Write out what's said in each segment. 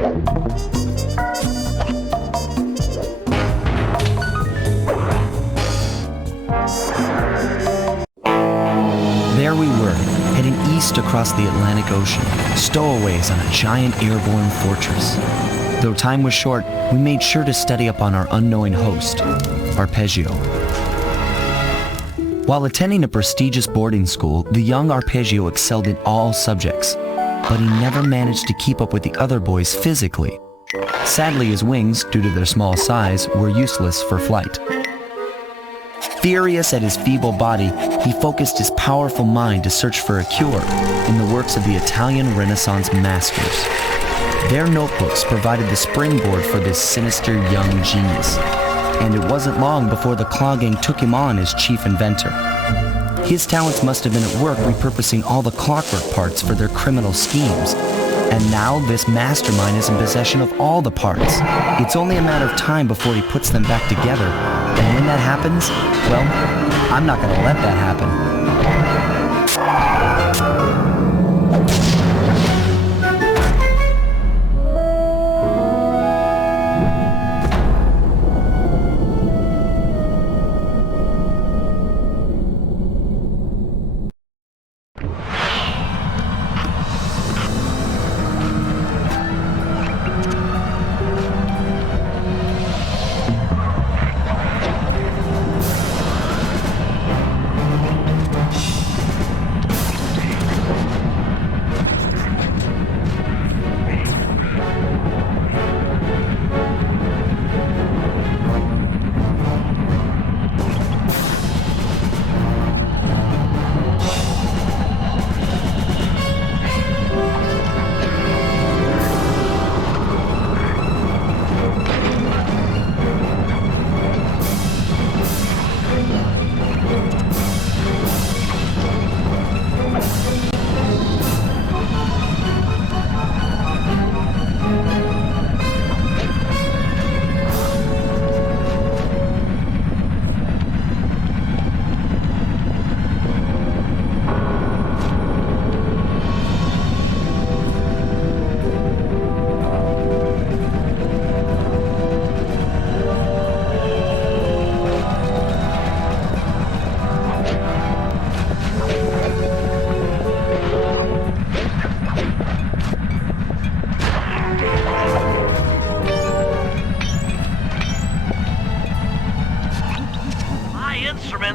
There we were, heading east across the Atlantic Ocean, stowaways on a giant airborne fortress. Though time was short, we made sure to study up on our unknowing host, Arpeggio. While attending a prestigious boarding school, the young Arpeggio excelled in all subjects, but he never managed to keep up with the other boys physically. Sadly, his wings, due to their small size, were useless for flight. Furious at his feeble body, he focused his powerful mind to search for a cure in the works of the Italian Renaissance masters. Their notebooks provided the springboard for this sinister young genius, and it wasn't long before the Claw Gang took him on as chief inventor. His talents must have been at work repurposing all the clockwork parts for their criminal schemes. And now this mastermind is in possession of all the parts. It's only a matter of time before he puts them back together. And when that happens, well, I'm not gonna let that happen.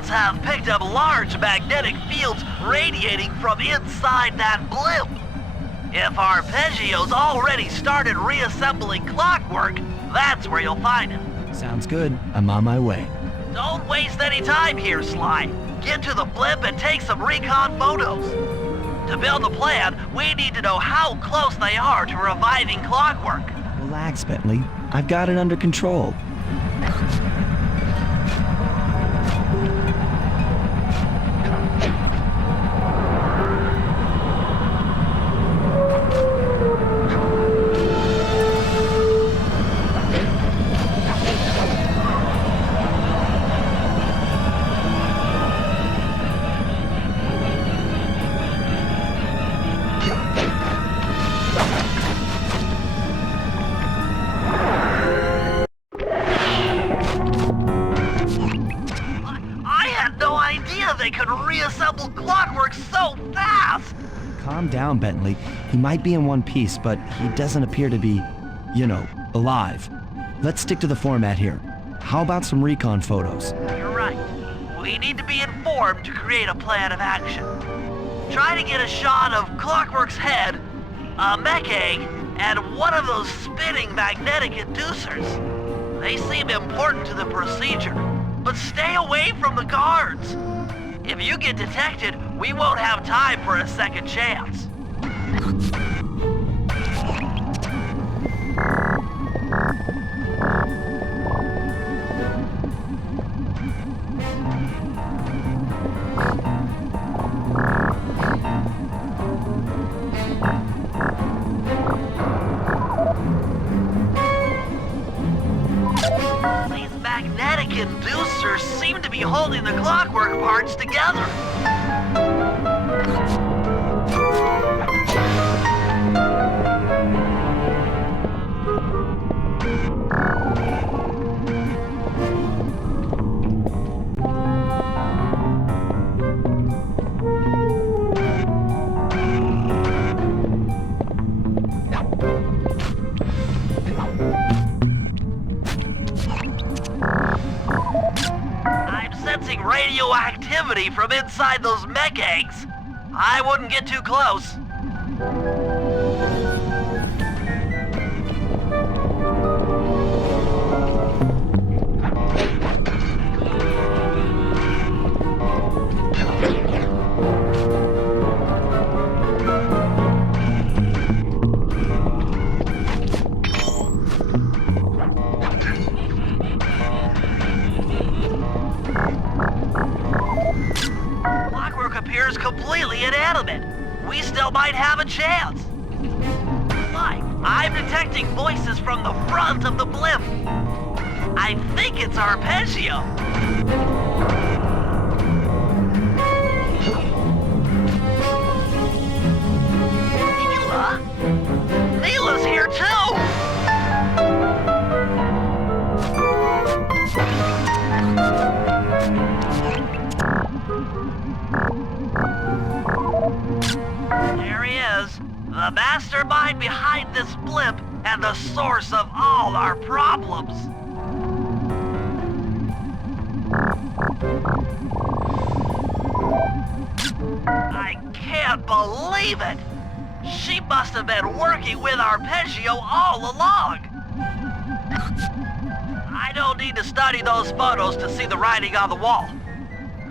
Have picked up large magnetic fields radiating from inside that blimp. If Arpeggio's already started reassembling clockwork, that's where you'll find him. Sounds good. I'm on my way. Don't waste any time here, Sly. Get to the blimp and take some recon photos. To build a plan, we need to know how close they are to reviving clockwork. Relax, Bentley. I've got it under control. They could reassemble clockwork so fast! Calm down, Bentley. He might be in one piece, but he doesn't appear to be, alive. Let's stick to the format here. How about some recon photos? You're right. We need to be informed to create a plan of action. Try to get a shot of Clockwork's head, a mech egg, and one of those spinning magnetic inducers. They seem important to the procedure, but stay away from the guards. If you get detected, we won't have time for a second chance. These magnetic inducers seem to be holding the clockwork parts together. polarity from inside those mech eggs. I wouldn't get too close. Clockwork appears completely inanimate. We still might have a chance. Like, I'm detecting voices from the front of the blimp. I think it's Arpeggio. Neela? Neela's here too! There he is, the mastermind behind this blimp and the source of all our problems. I can't believe it! She must have been working with Arpeggio all along! I don't need to study those photos to see the writing on the wall.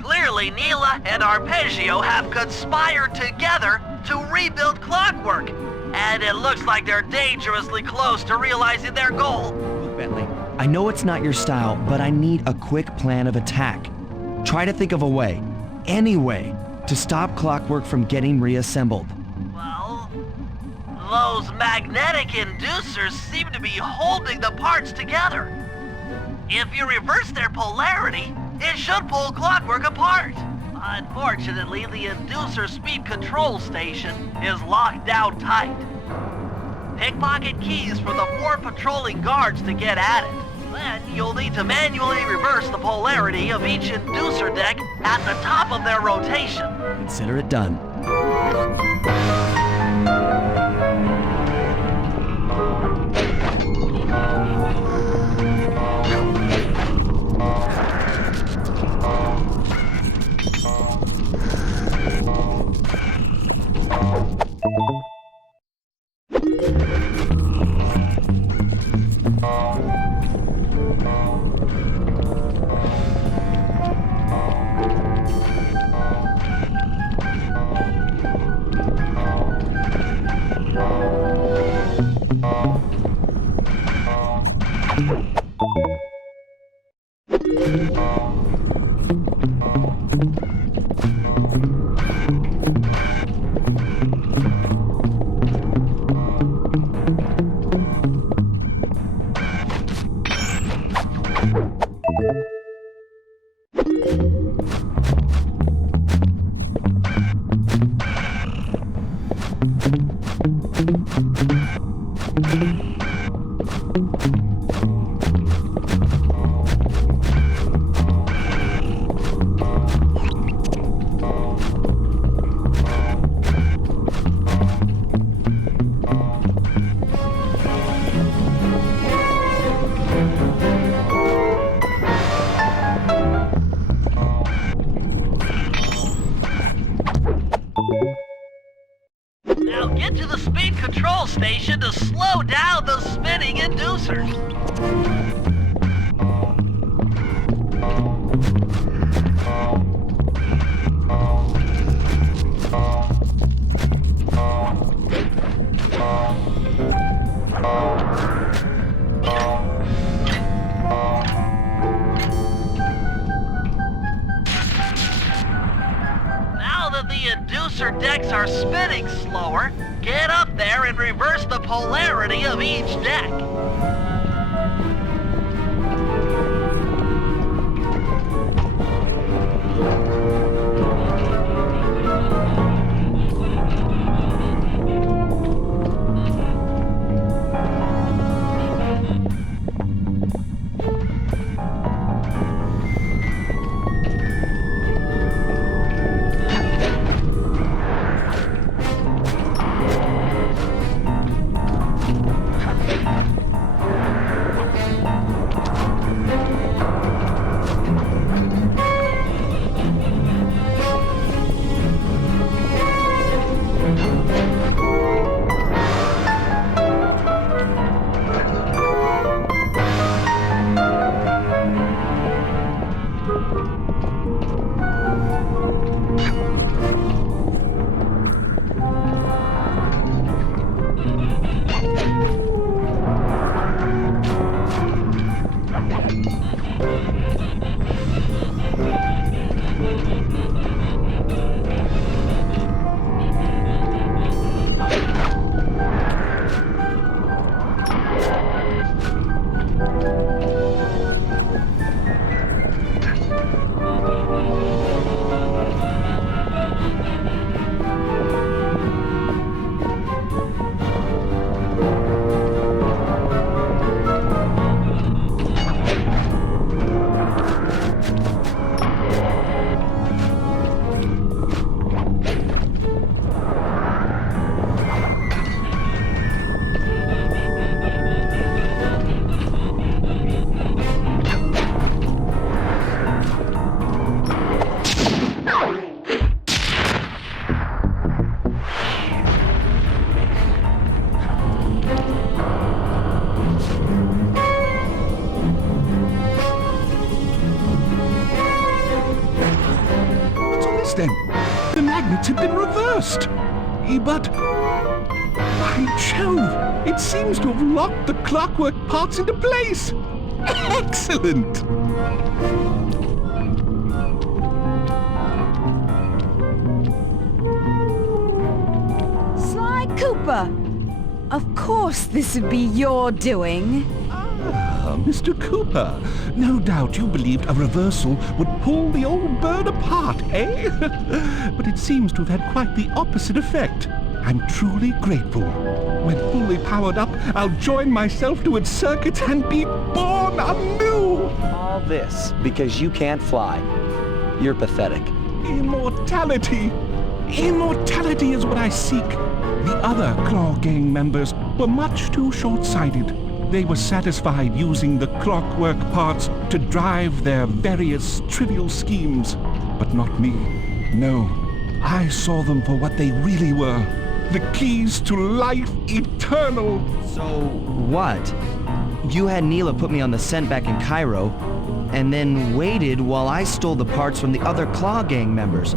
Clearly, Neela and Arpeggio have conspired together to rebuild Clockwork, and it looks like they're dangerously close to realizing their goal. Look, Bentley, I know it's not your style, but I need a quick plan of attack. Try to think of a way, any way, to stop Clockwork from getting reassembled. Well, those magnetic inducers seem to be holding the parts together. If you reverse their polarity, it should pull Clockwork apart. Unfortunately, the inducer speed control station is locked down tight. Pickpocket keys for the 4 patrolling guards to get at it. Then you'll need to manually reverse the polarity of each inducer deck at the top of their rotation. Consider it done. Now get to the speed control station to slow down the spinning inducers. Now that the inducer decks are spinning slower, get up there and reverse the polarity of each deck. then. The magnets had been reversed. But... by Jove, it seems to have locked the clockwork parts into place. Excellent! Sly Cooper! Of course this would be your doing. Ah, Mr. Cooper. No doubt you believed a reversal would pull the old bird apart, eh? But it seems to have had quite the opposite effect. I'm truly grateful. When fully powered up, I'll join myself to its circuits and be born anew! All this because you can't fly. You're pathetic. Immortality! Immortality is what I seek. The other Claw Gang members were much too short-sighted. They were satisfied using the clockwork parts to drive their various trivial schemes. But not me. No, I saw them for what they really were. The keys to life eternal. So, what? You had Neela put me on the scent back in Cairo, and then waited while I stole the parts from the other Claw Gang members,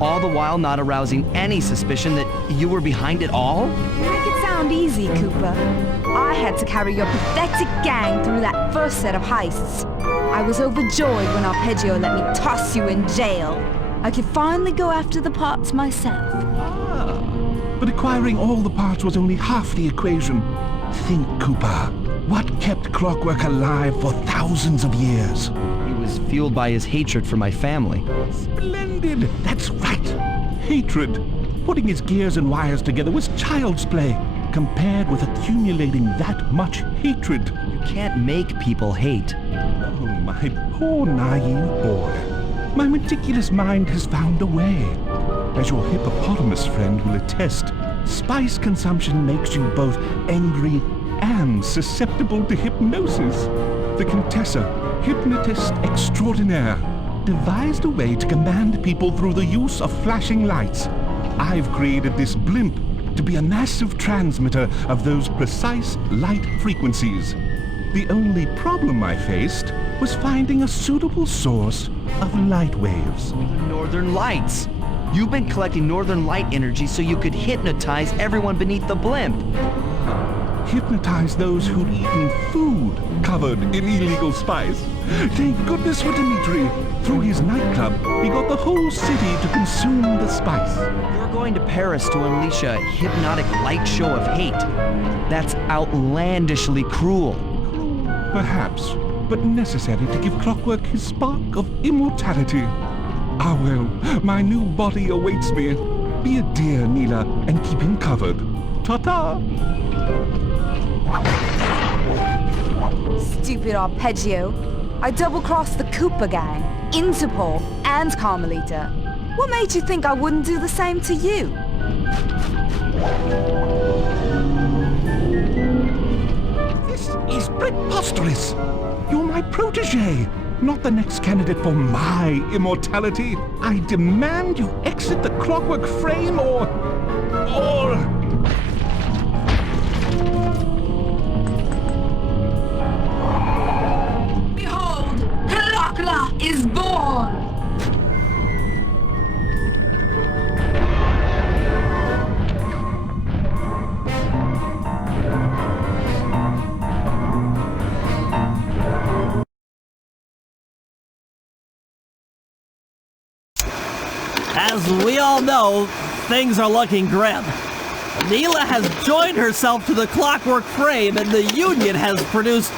all the while not arousing any suspicion that you were behind it all? You make it sound easy, Cooper. I had to carry your pathetic gang through that first set of heists. I was overjoyed when Arpeggio let me toss you in jail. I could finally go after the parts myself. But acquiring all the parts was only half the equation. Think, Cooper. What kept Clockwork alive for thousands of years? He was fueled by his hatred for my family. Splendid! That's right! Hatred. Putting his gears and wires together was child's play, compared with accumulating that much hatred. You can't make people hate. Oh, my poor naive boy. My meticulous mind has found a way. As your hippopotamus friend will attest, spice consumption makes you both angry and susceptible to hypnosis. The Contessa, hypnotist extraordinaire, devised a way to command people through the use of flashing lights. I've created this blimp to be a massive transmitter of those precise light frequencies. The only problem I faced was finding a suitable source of light waves. Northern Lights. You've been collecting Northern Light energy so you could hypnotize everyone beneath the blimp. Hypnotize those who'd eaten food covered in illegal spice. Thank goodness for Dimitri. Through his nightclub, he got the whole city to consume the spice. You're going to Paris to unleash a hypnotic light show of hate. That's outlandishly cruel. Perhaps, but necessary to give Clockwork his spark of immortality. Ah well, my new body awaits me. Be a dear, Neela, and keep him covered. Ta-ta! Stupid Arpeggio. I double-crossed the Cooper gang, Interpol, and Carmelita. What made you think I wouldn't do the same to you? This is preposterous! You're my protege, not the next candidate for my immortality. I demand you exit the Clockwork frame or... Behold, Orlock is born! As we all know, things are looking grim. Neela has joined herself to the Clockwork frame and the Union has produced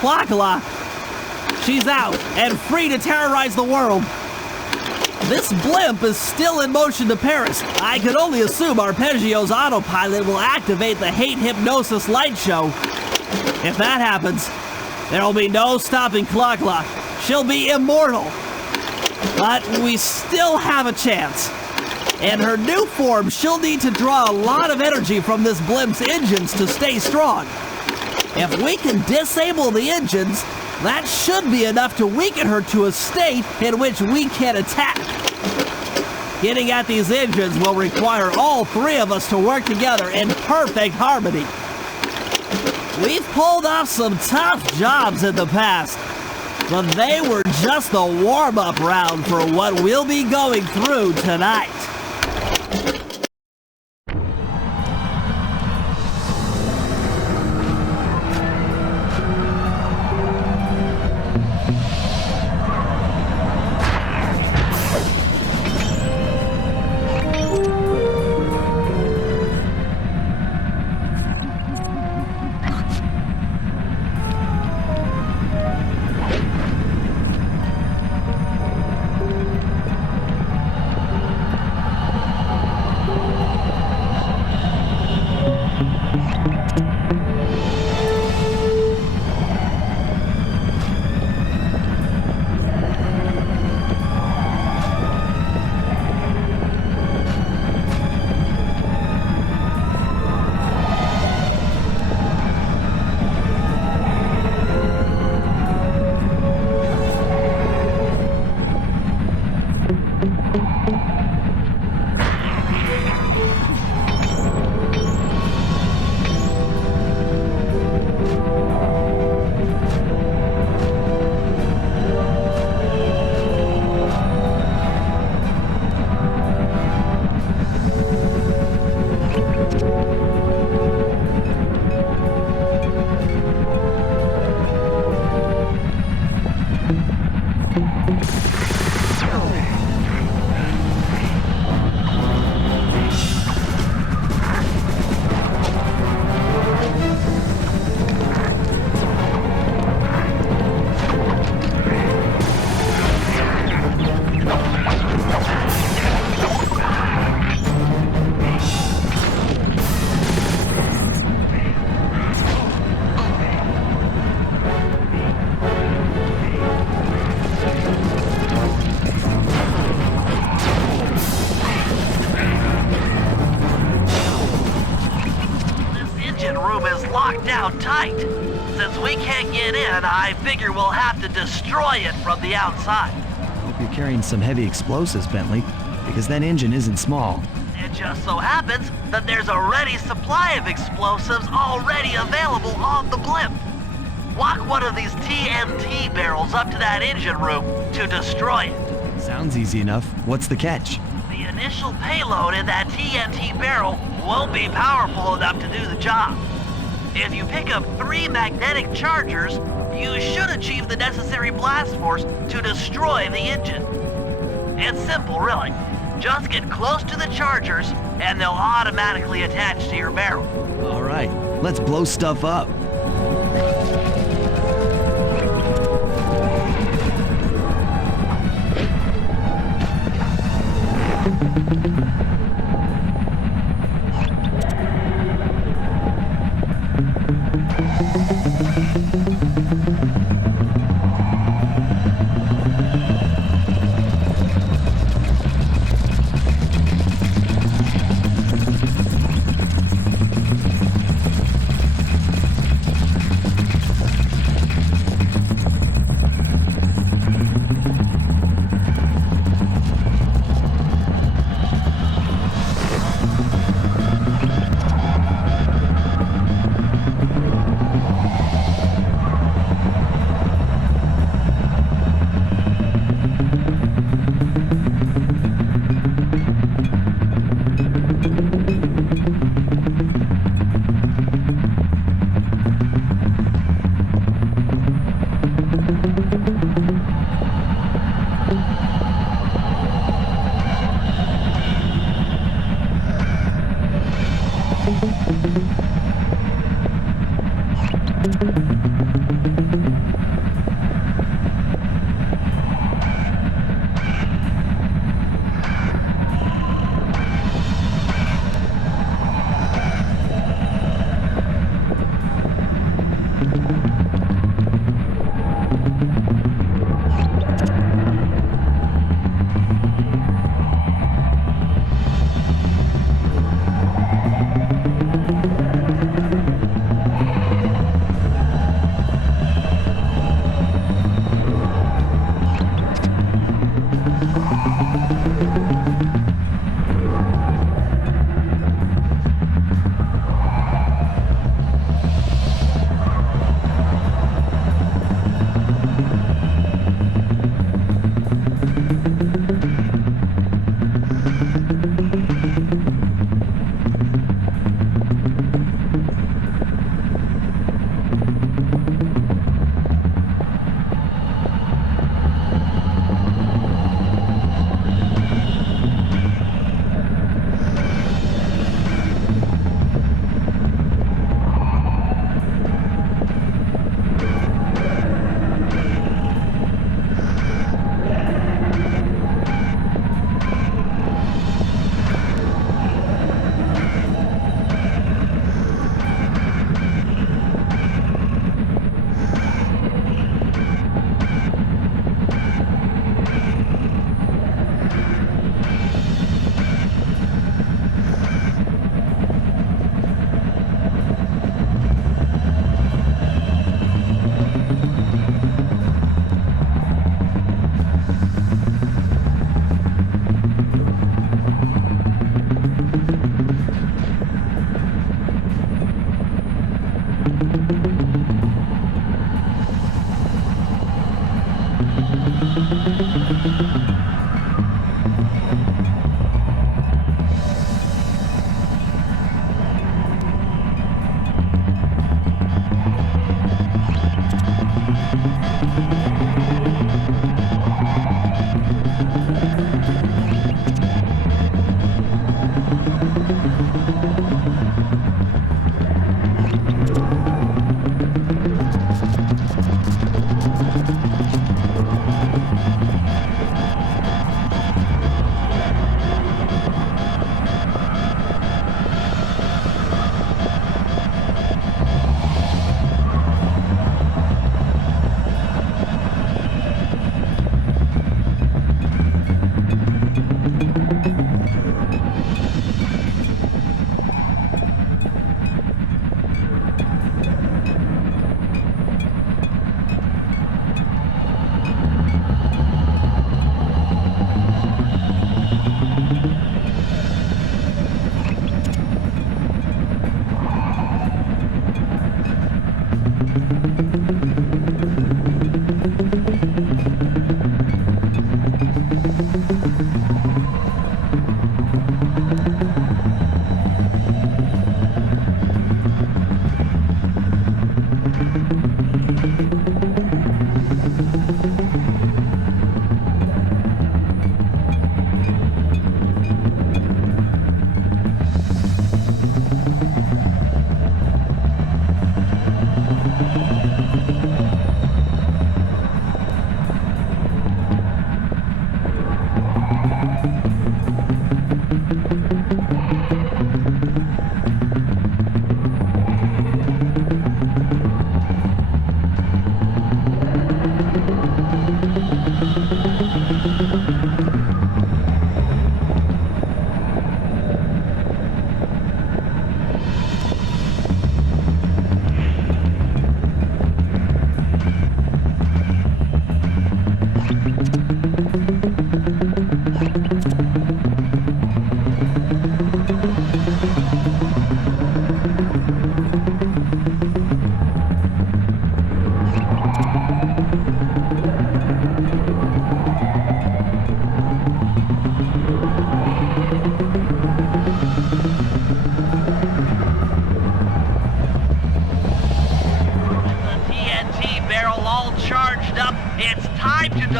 Clockla. She's out and free to terrorize the world. This blimp is still in motion to Paris. I can only assume Arpeggio's autopilot will activate the hate hypnosis light show. If that happens, there'll be no stopping Clockla. She'll be immortal. But we still have a chance. In her new form, she'll need to draw a lot of energy from this blimp's engines to stay strong. If we can disable the engines, that should be enough to weaken her to a state in which we can attack. Getting at these engines will require all three of us to work together in perfect harmony. We've pulled off some tough jobs in the past, But they were just a warm-up round for what we'll be going through tonight. Down tight. Since we can't get in, I figure we'll have to destroy it from the outside. Hope you're carrying some heavy explosives, Bentley, because that engine isn't small. It just so happens that there's a ready supply of explosives already available on the blimp. Walk one of these TNT barrels up to that engine room to destroy it. Sounds easy enough. What's the catch? The initial payload in that TNT barrel won't be powerful enough to do the job. If you pick up 3 magnetic chargers, you should achieve the necessary blast force to destroy the engine. It's simple, really. Just get close to the chargers, and they'll automatically attach to your barrel. All right, let's blow stuff up.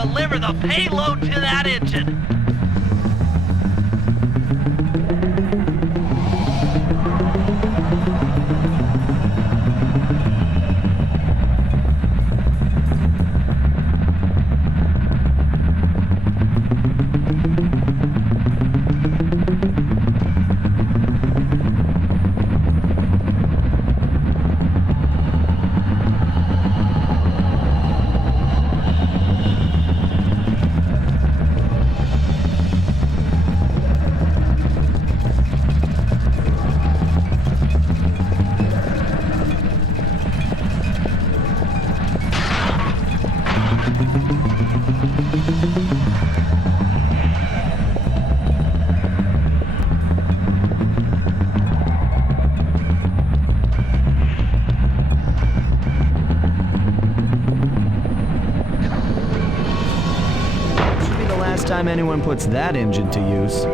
deliver the payload to that engine. Time anyone puts that engine to use.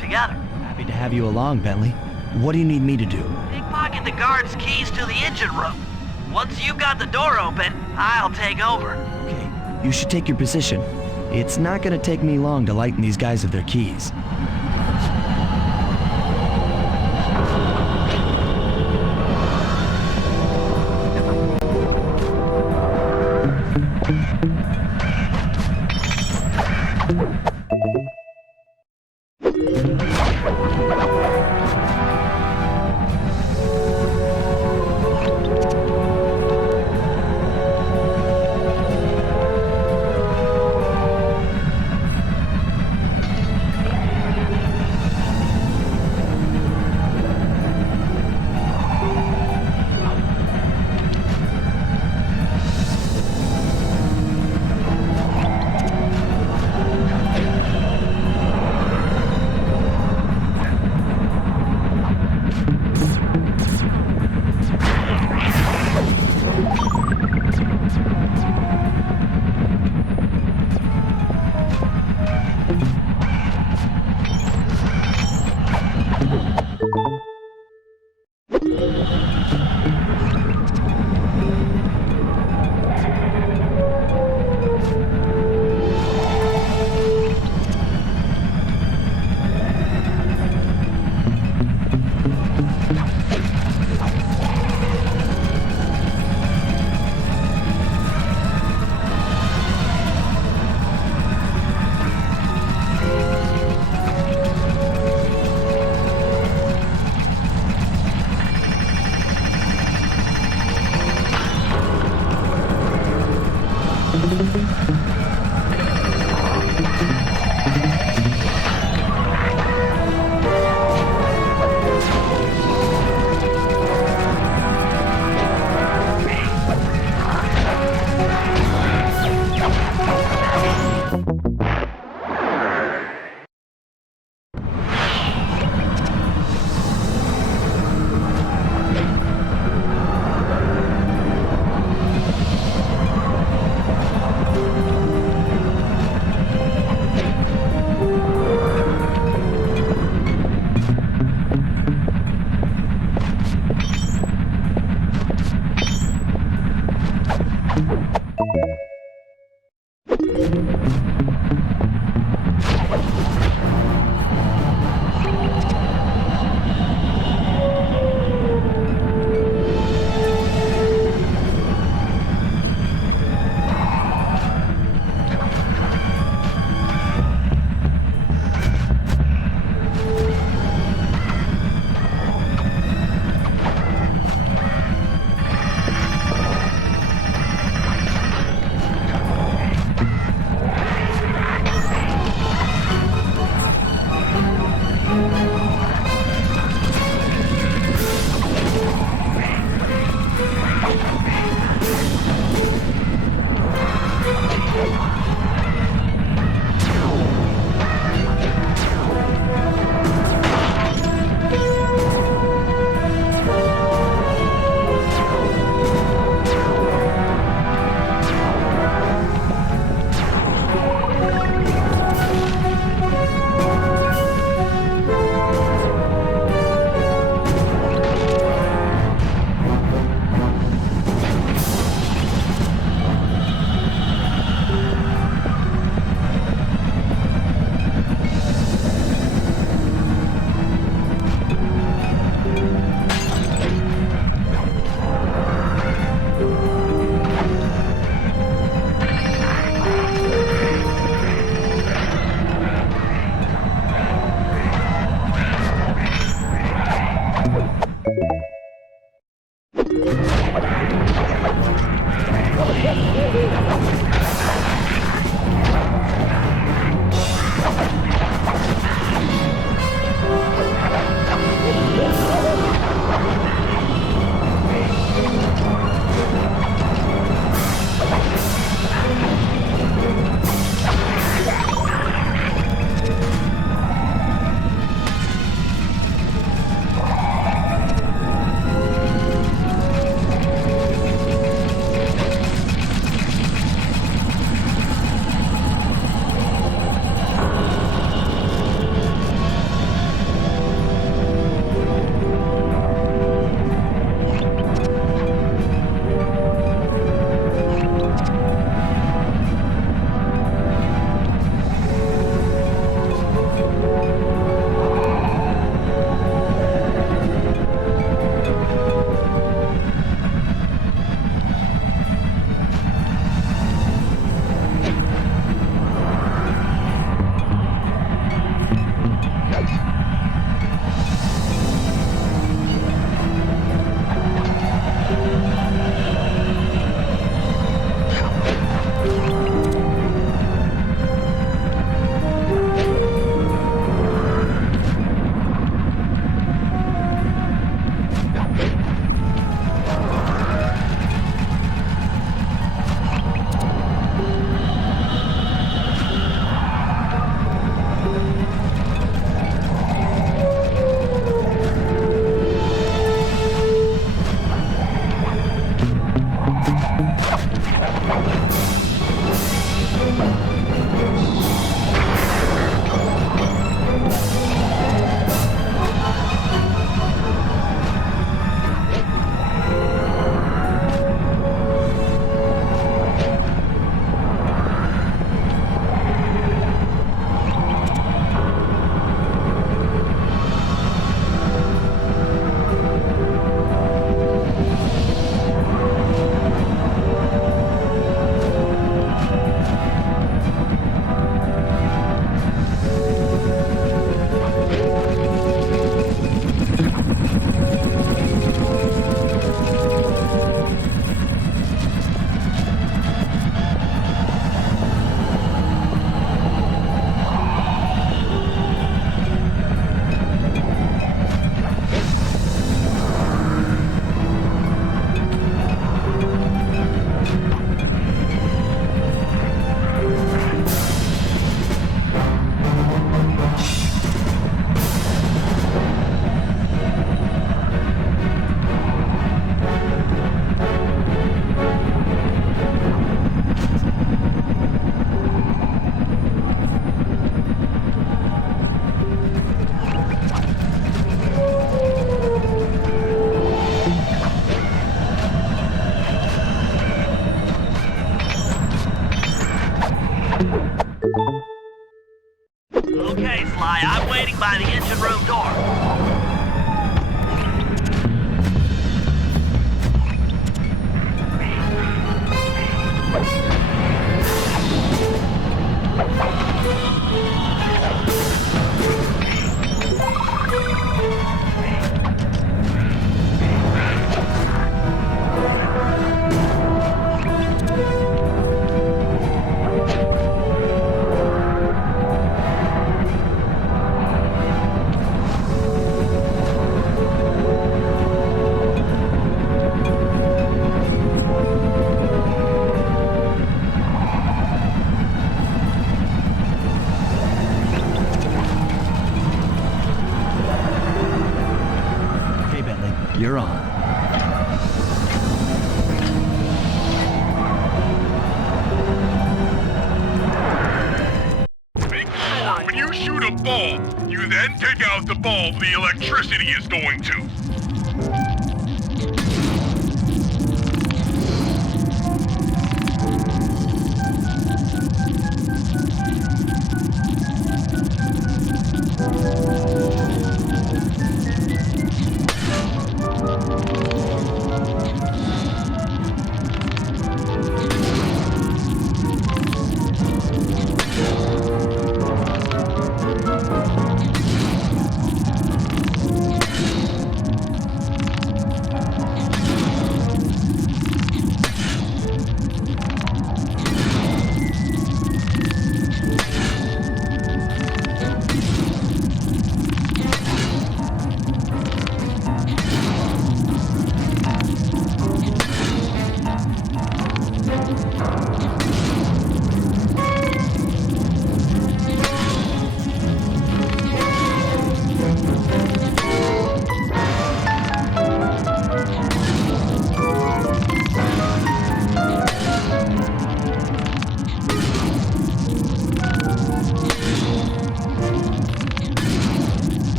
Happy to have you along, Bentley. What do you need me to do? Pickpocket the guard's keys to the engine room. Once you've got the door open, I'll take over. Okay, you should take your position. It's not gonna take me long to lighten these guys of their keys. Okay, Sly, I'm waiting by the engine room door. You're on. Make sure when you shoot a bulb, you then take out the bulb the electricity is going to.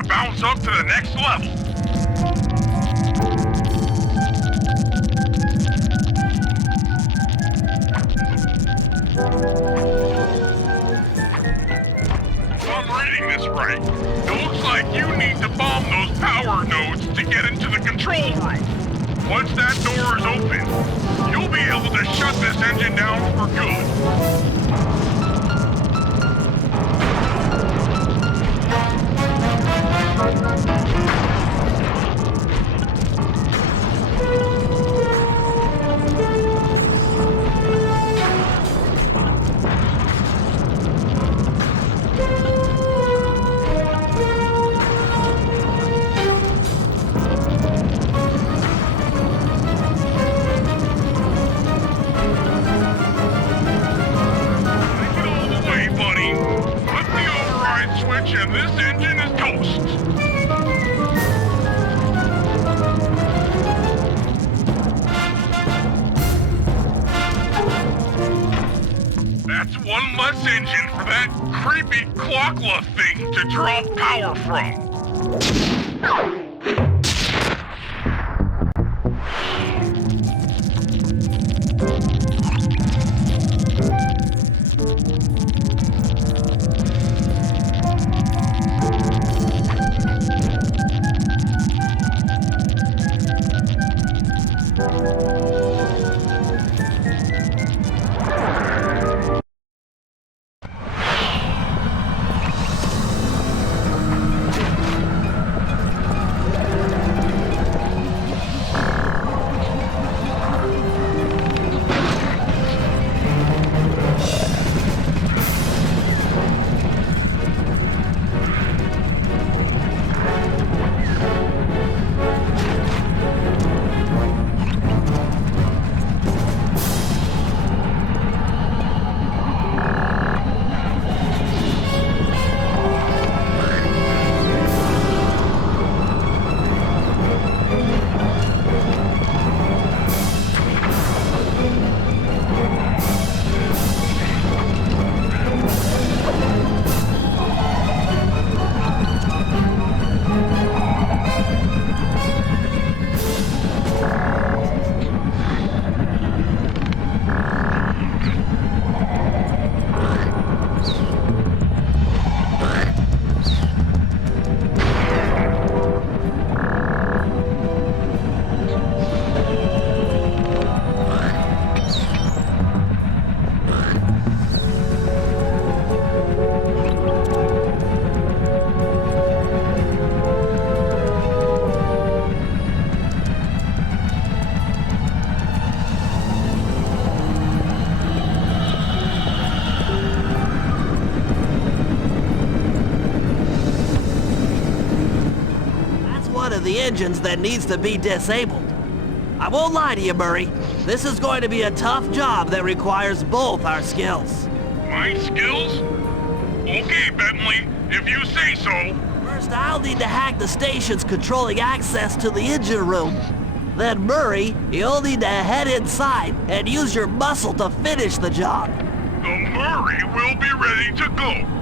to bounce up to the next level. If I'm reading this right, it looks like you need to bomb those power nodes to get into the control room. Once that door is open, you'll be able to shut this engine down for good. And this engine is toast. That's one less engine for that creepy clockla thing to draw power from. The engines that needs to be disabled. I won't lie to you, Murray. This is going to be a tough job that requires both our skills. My skills? Okay, Bentley, if you say so. First, I'll need to hack the stations controlling access to the engine room. Then, Murray, you'll need to head inside and use your muscle to finish the job. The Murray will be ready to go.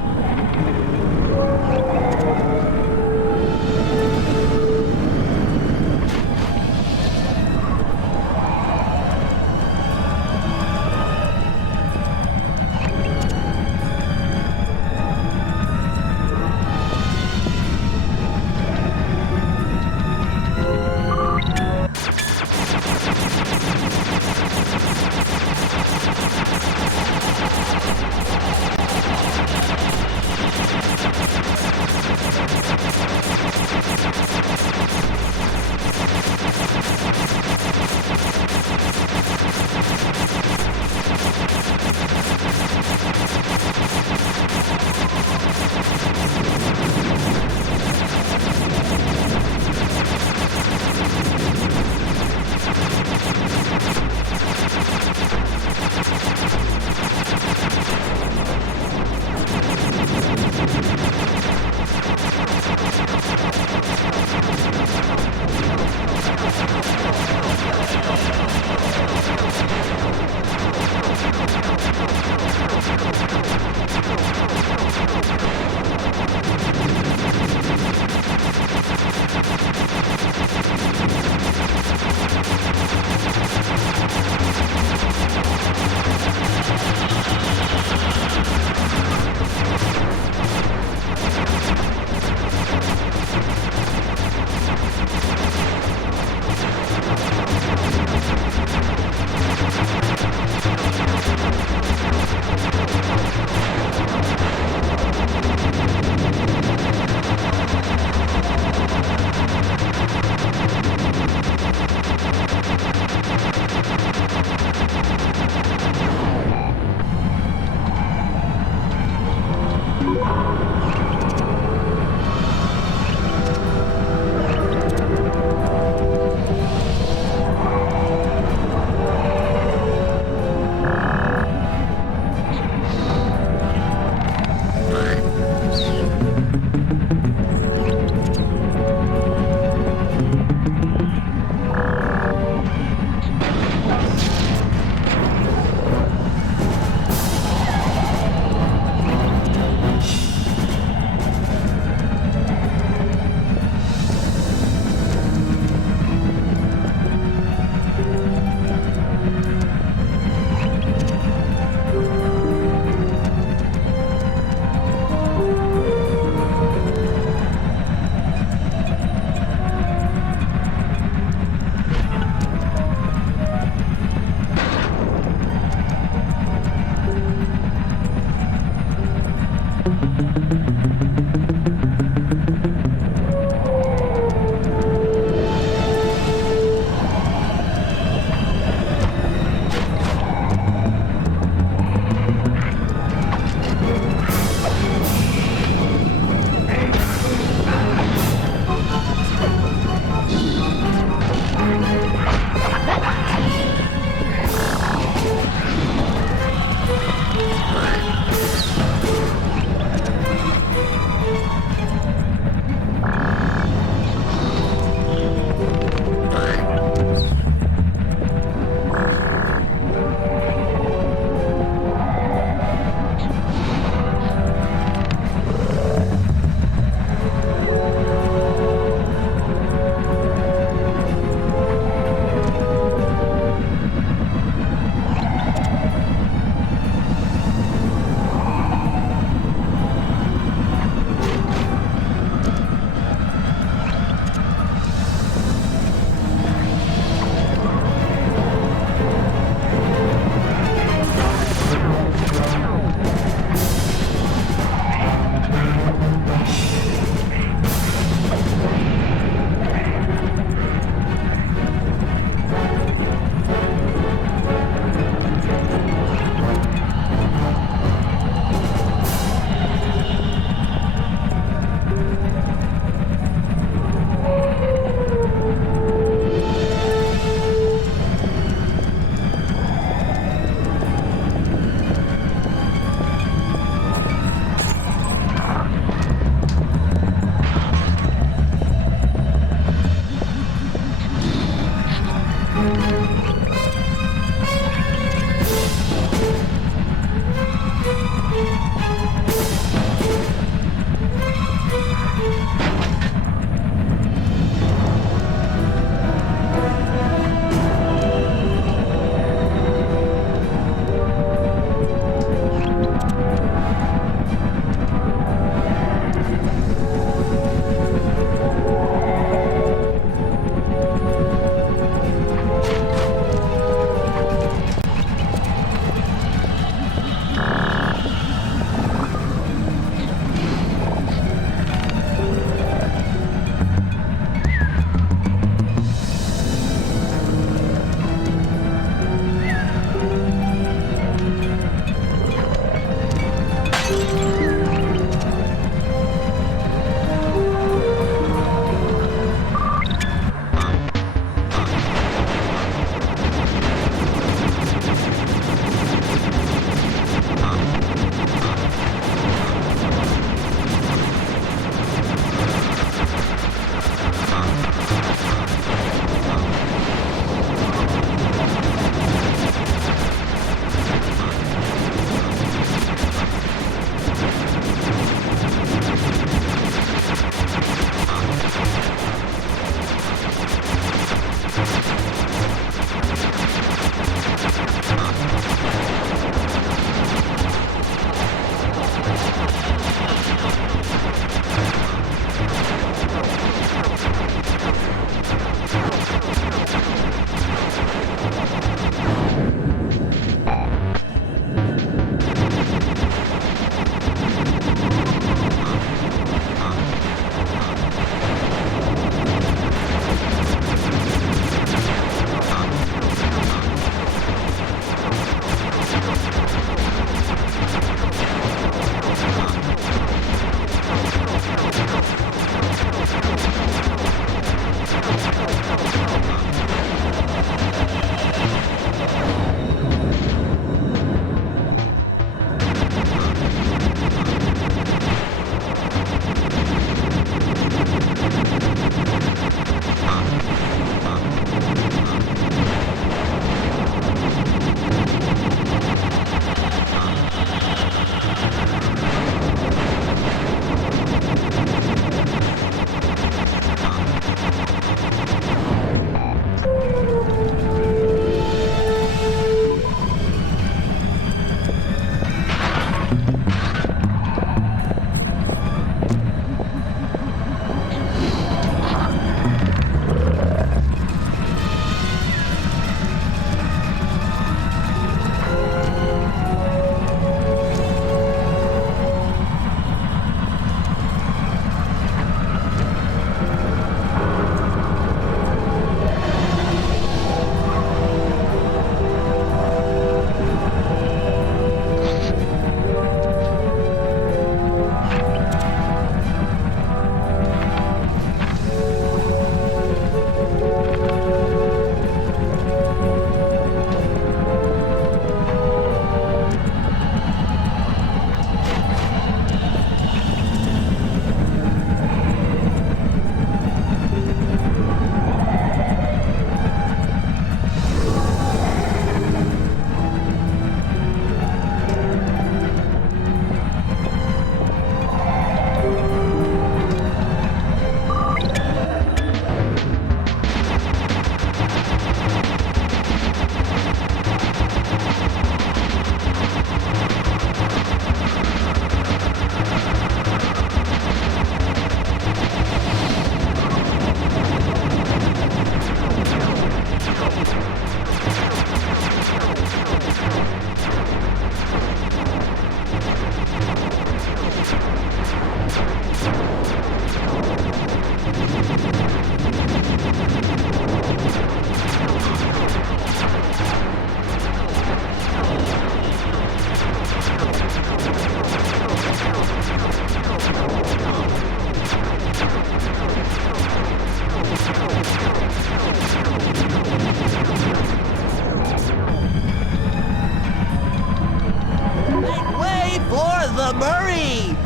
the Murray!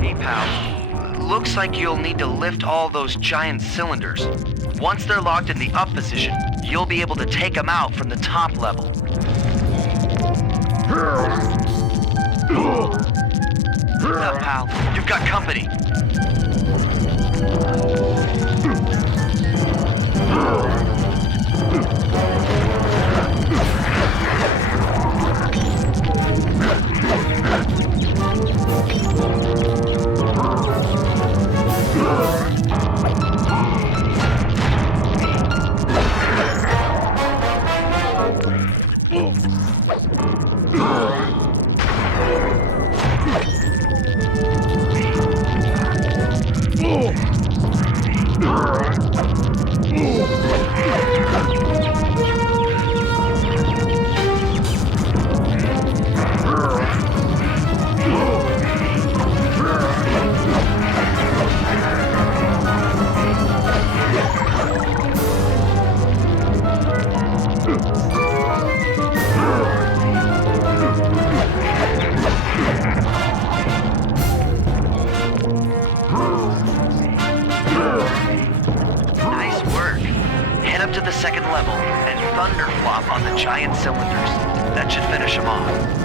Hey, pal. Looks like you'll need to lift all those giant cylinders. Once they're locked in the up position, you'll be able to take them out from the top level. Now, pal, you've got company. To the second level and thunderflop on the giant cylinders. That should finish them off.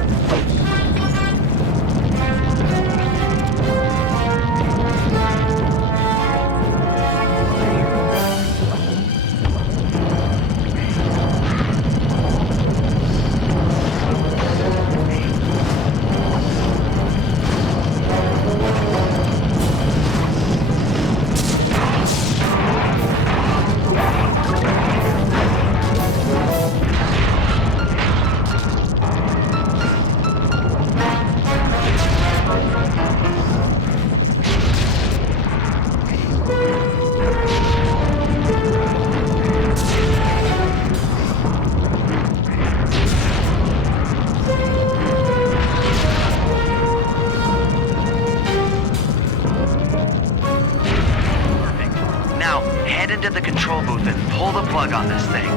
To the control booth and pull the plug on this thing.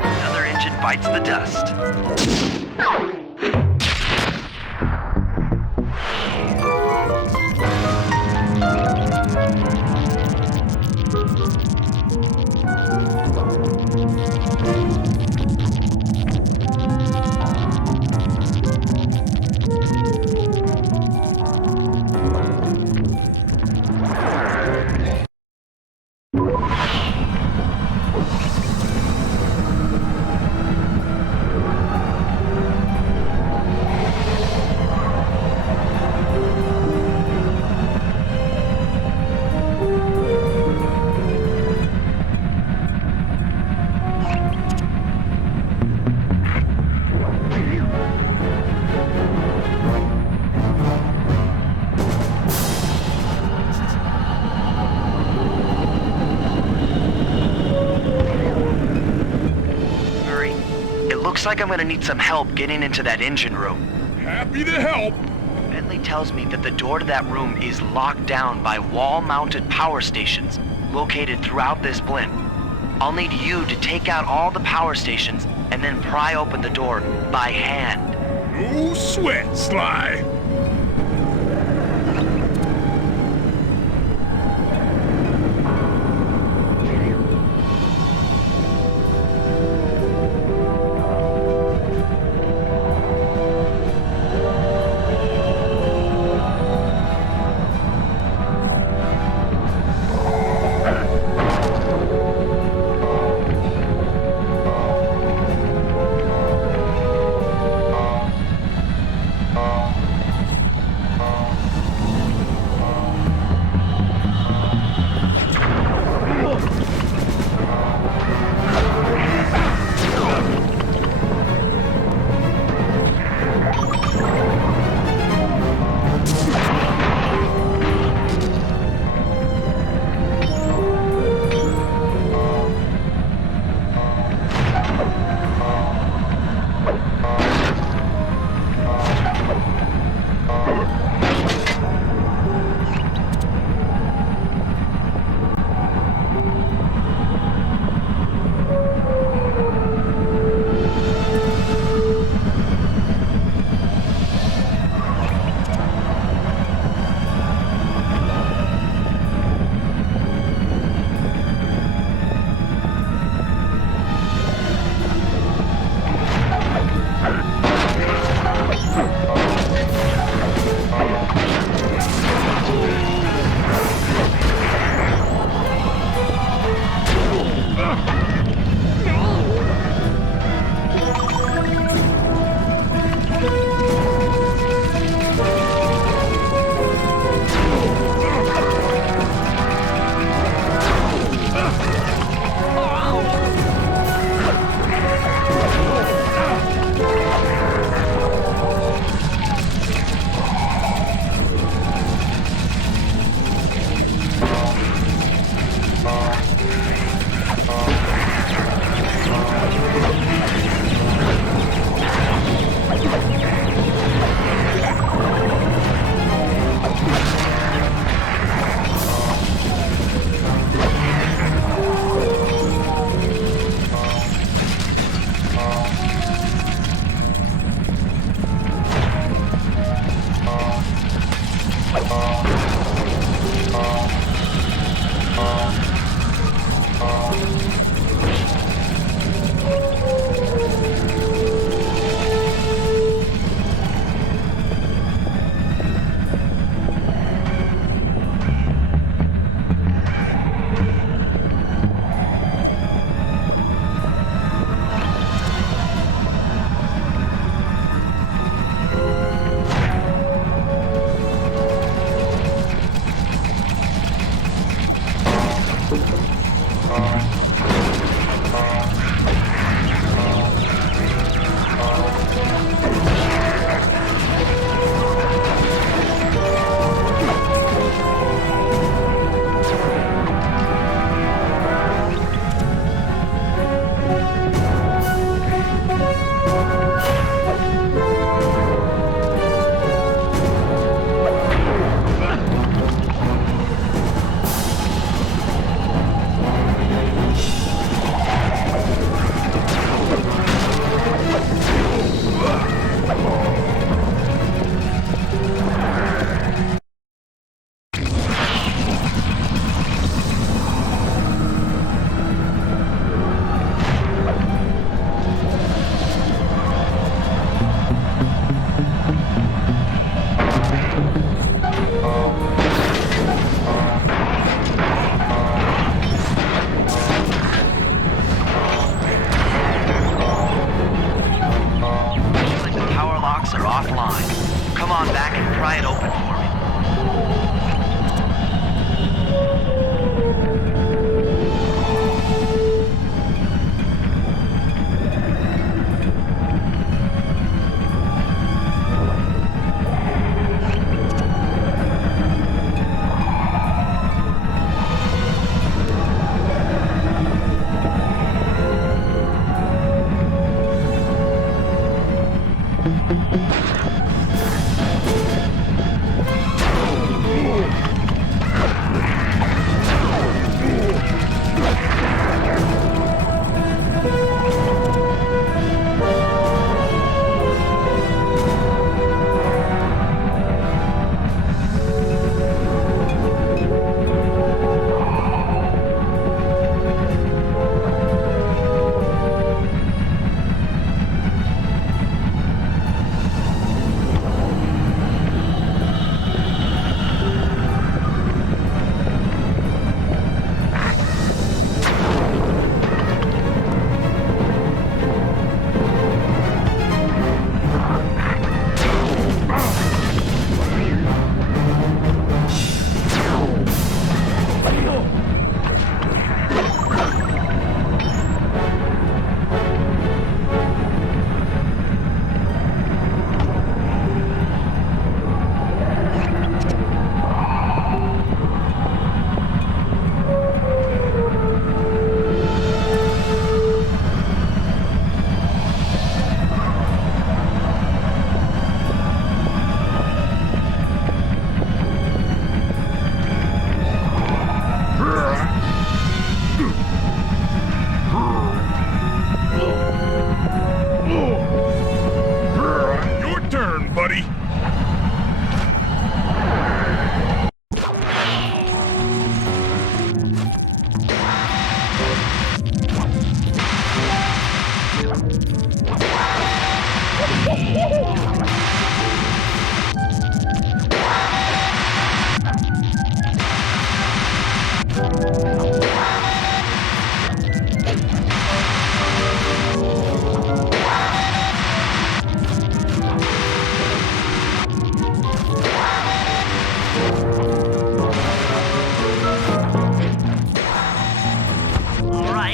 Another engine bites the dust. Looks like I'm gonna need some help getting into that engine room. Happy to help. Bentley tells me that the door to that room is locked down by wall-mounted power stations located throughout this blimp. I'll need you to take out all the power stations and then pry open the door by hand. No sweat, Sly. pry it open for me.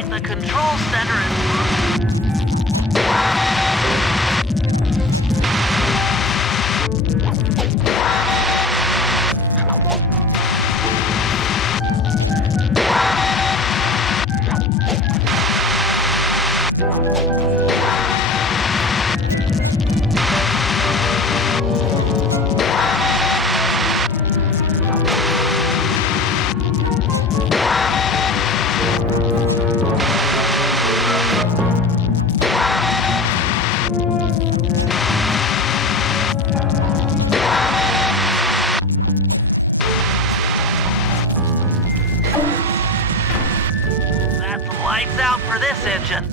The control center is... Lights out for this engine.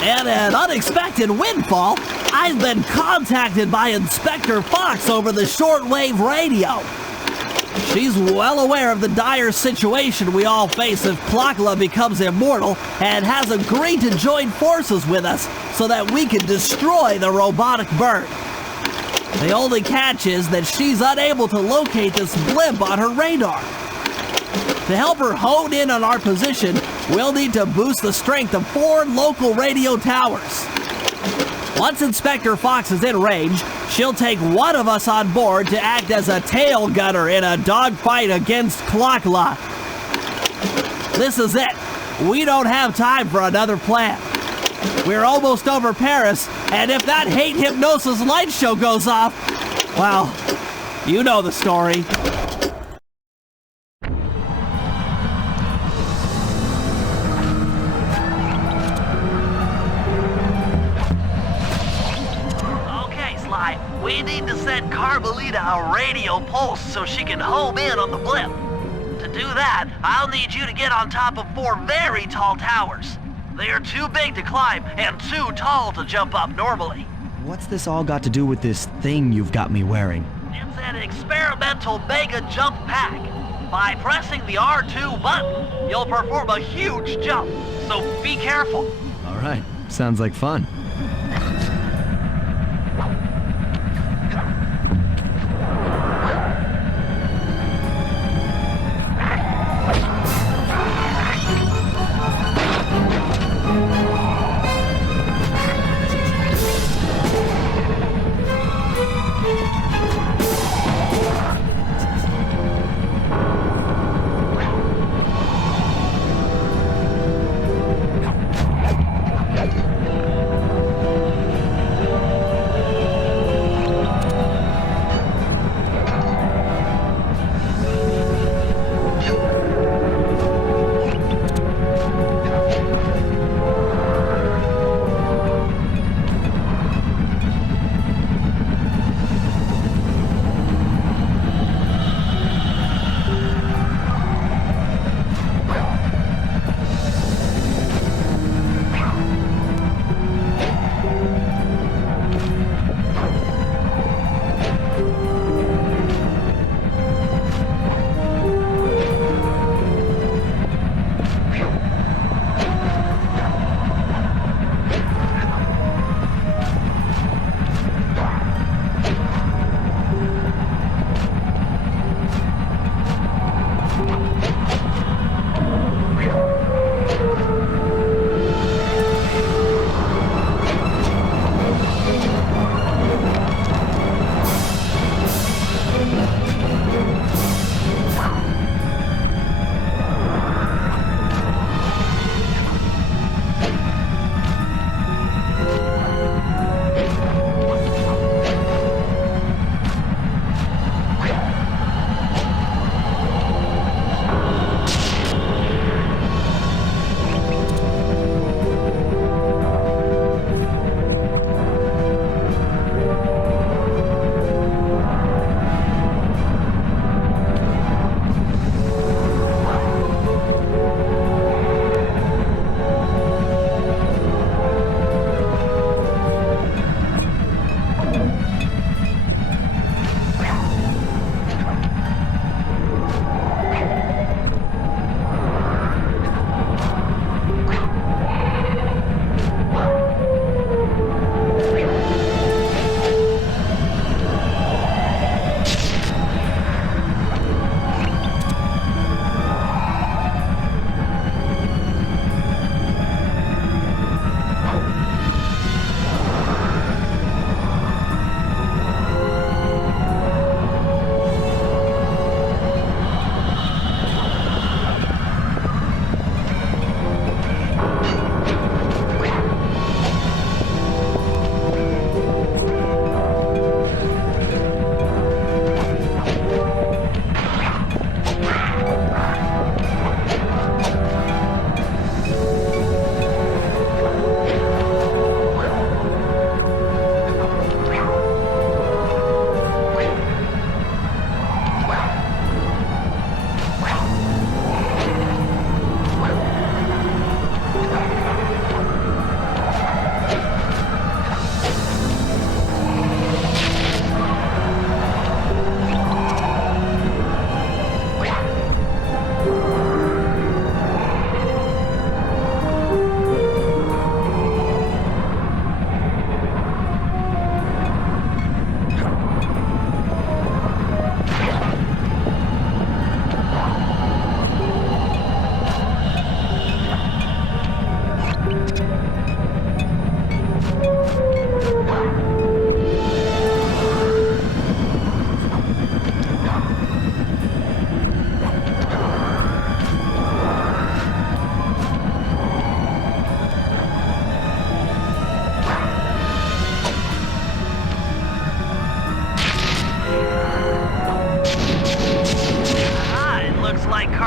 And an unexpected windfall, I've been contacted by Inspector Fox over the shortwave radio. She's well aware of the dire situation we all face if Clockla becomes immortal and has agreed to join forces with us so that we can destroy the robotic bird. The only catch is that she's unable to locate this blimp on her radar. To help her hone in on our position, we'll need to boost the strength of 4 local radio towers. Once Inspector Fox is in range, she'll take one of us on board to act as a tail gunner in a dogfight against Clockla. This is it. We don't have time for another plan. We're almost over Paris, and if that hate hypnosis light show goes off, well, you know the story. Okay, Sly, we need to send Carmelita a radio pulse so she can home in on the blimp. To do that, I'll need you to get on top of 4 very tall towers. They are too big to climb and too tall to jump up normally. What's this all got to do with this thing you've got me wearing? It's an experimental mega jump pack. By pressing the R2 button, you'll perform a huge jump, so be careful. All right, sounds like fun.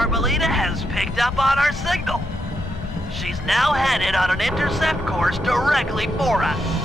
Carmelita has picked up on our signal. She's now headed on an intercept course directly for us.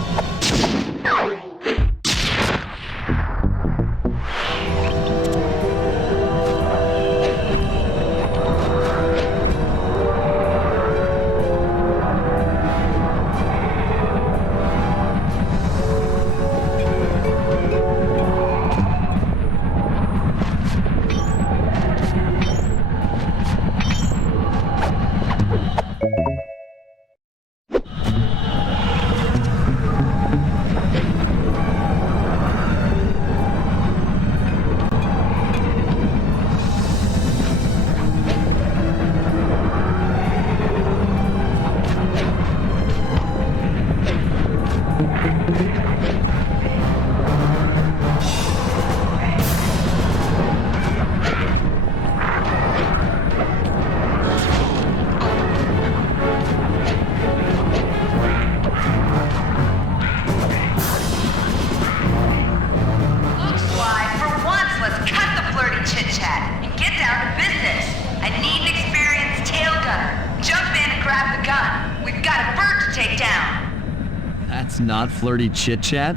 not flirty chit-chat?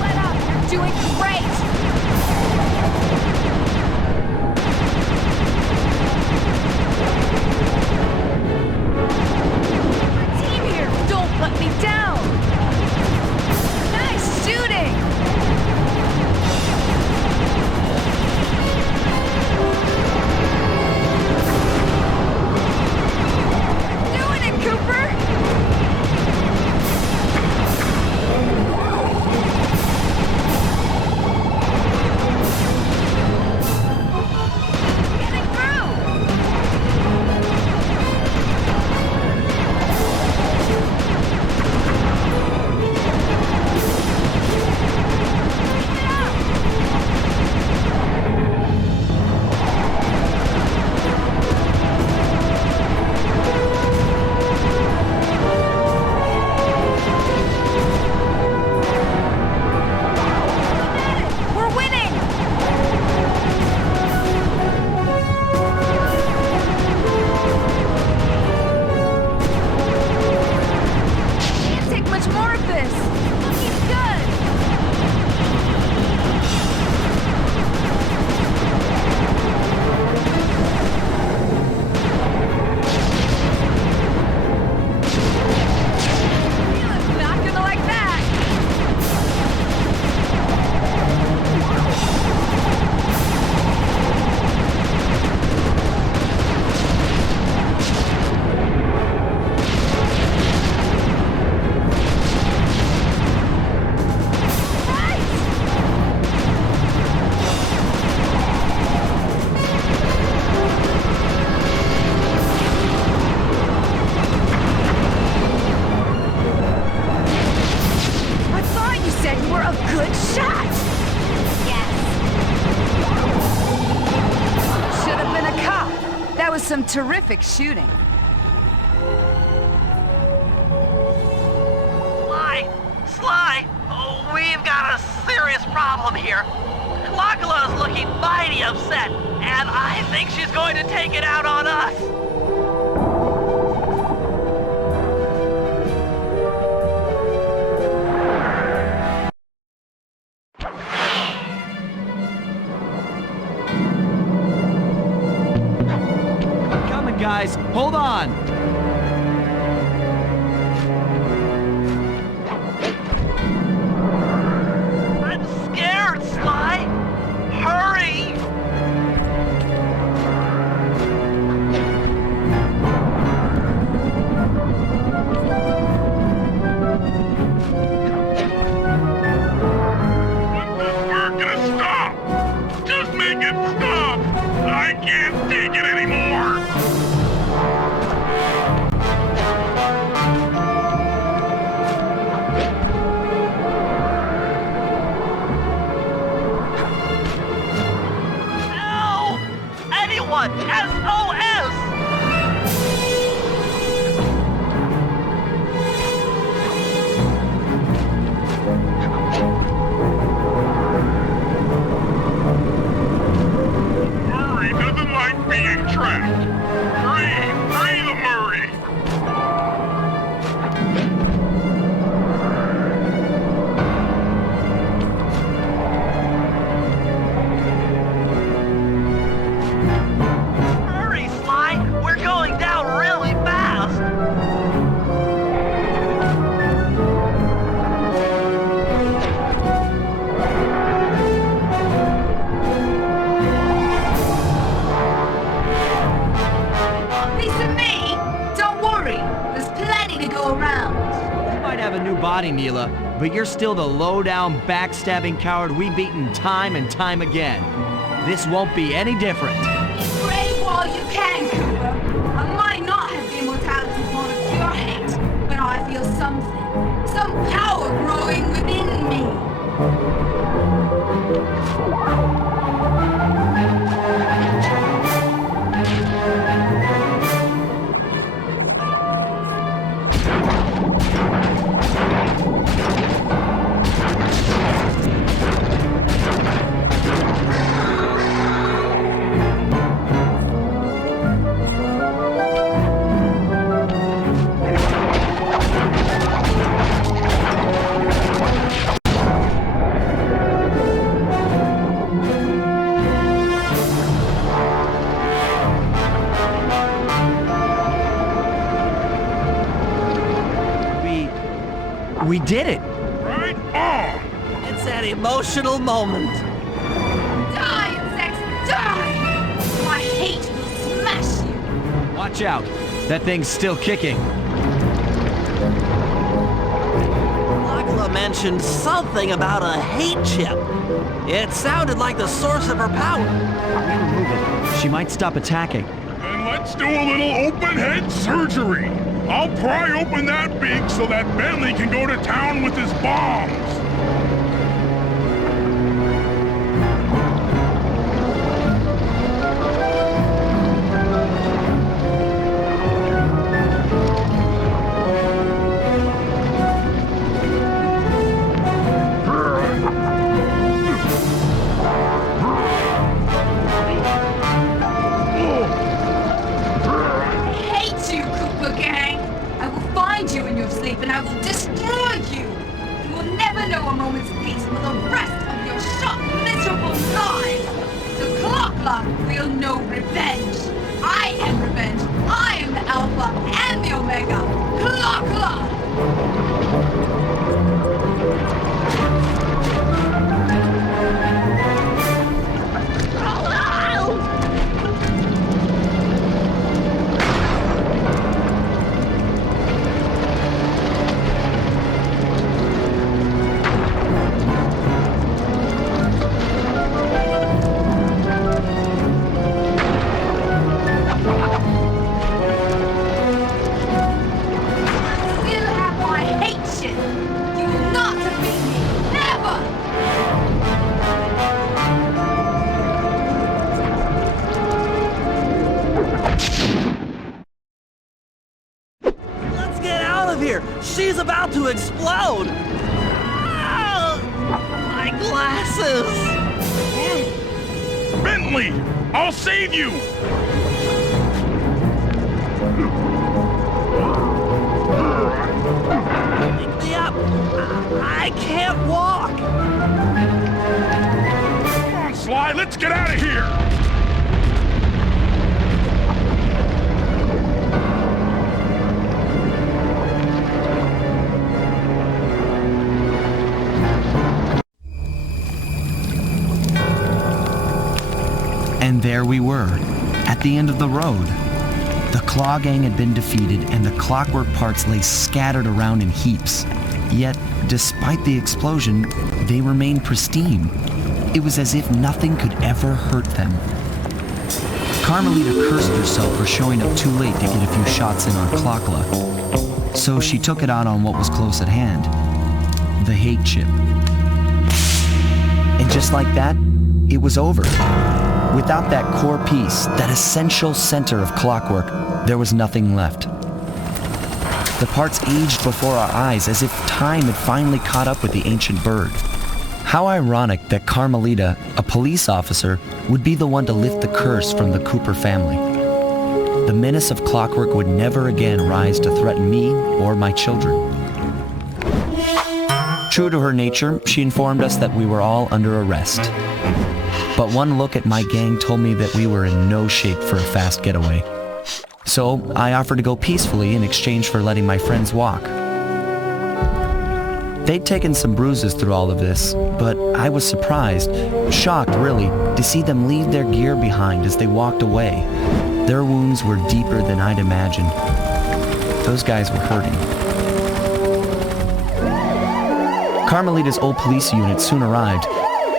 Let up! You're doing great! My team here! Don't let me down! Nice shooting! Doing it, Cooper! Getting through! Keep it up! Keep at it! We're winning! Can't take much more of this. Looking good. Mila's not gonna like that. Right. I thought you said you were a good shot. Yes. Should have been a cop. That was some terrific shooting. Sly! Oh, we've got a serious problem here. Clockula's looking mighty upset, and I think she's going to take it out on us. Coming, guys. Hold on. I'm scared, Sly! Hurry! When this bird gonna stop? Just make it stop! I can't take it anymore! Help! Anyone! SOS! Murray doesn't like being trapped. Free the Murray! Hurry, Sly! We're going down really fast! Lisa me! Don't worry. There's plenty to go around. You might have a new body, Neela, but you're still the low-down, backstabbing coward we've beaten time and time again. This won't be any different. Be brave while you can, Cooper. I might not have the immortality born of pure hate, but I feel something. Some power growing within me. We did it! Right on! It's an emotional moment. Die, insects, die! My hate will smash you! Watch out. That thing's still kicking. Lagla mentioned something about a hate chip. It sounded like the source of her power. Remove it. She might stop attacking. Then let's do a little open head surgery. I'll pry open that beak so that Bentley can go to town with his bombs. And I will destroy you! You will never know a moment's peace for the rest of your short, miserable lives! The Clock will know revenge! I am revenge! I am the Alpha and the Omega! Clock! She's about to explode! Ah, my glasses! Bentley! I'll save you! Pick me up! I can't walk! Come on, Sly, let's get out of here! And there we were, at the end of the road. The Claw Gang had been defeated and the clockwork parts lay scattered around in heaps. Yet, despite the explosion, they remained pristine. It was as if nothing could ever hurt them. Carmelita cursed herself for showing up too late to get a few shots in on Clockla. So she took it out on what was close at hand, the hate chip. And just like that, it was over. Without that core piece, that essential center of clockwork, there was nothing left. The parts aged before our eyes as if time had finally caught up with the ancient bird. How ironic that Carmelita, a police officer, would be the one to lift the curse from the Cooper family. The menace of clockwork would never again rise to threaten me or my children. True to her nature, she informed us that we were all under arrest. But one look at my gang told me that we were in no shape for a fast getaway. So I offered to go peacefully in exchange for letting my friends walk. They'd taken some bruises through all of this, but I was surprised, shocked really, to see them leave their gear behind as they walked away. Their wounds were deeper than I'd imagined. Those guys were hurting. Carmelita's old police unit soon arrived.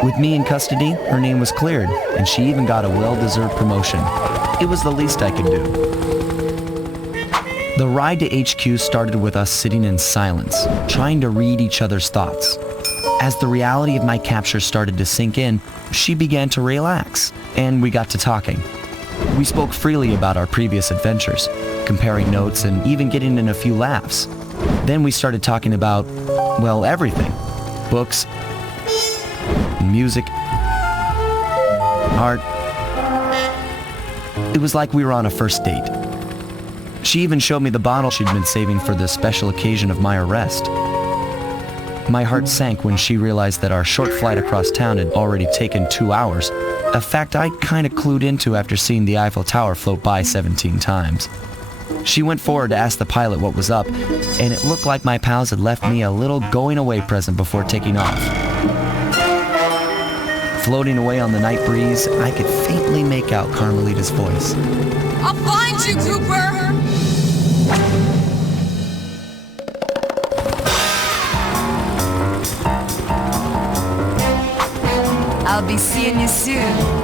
With me in custody, her name was cleared, and she even got a well-deserved promotion. It was the least I could do. The ride to HQ started with us sitting in silence, trying to read each other's thoughts. As the reality of my capture started to sink in, she began to relax, and we got to talking. We spoke freely about our previous adventures, comparing notes and even getting in a few laughs. Then we started talking about, well, everything. Books, music, art. It was like we were on a first date. She even showed me the bottle she'd been saving for the special occasion of my arrest. My heart sank when she realized that our short flight across town had already taken 2 hours, a fact I'd kind of clued into after seeing the Eiffel Tower float by 17 times. She went forward to ask the pilot what was up, and it looked like my pals had left me a little going-away present before taking off. Floating away on the night breeze, I could faintly make out Carmelita's voice. I'll find you, Cooper! I'll be seeing you soon.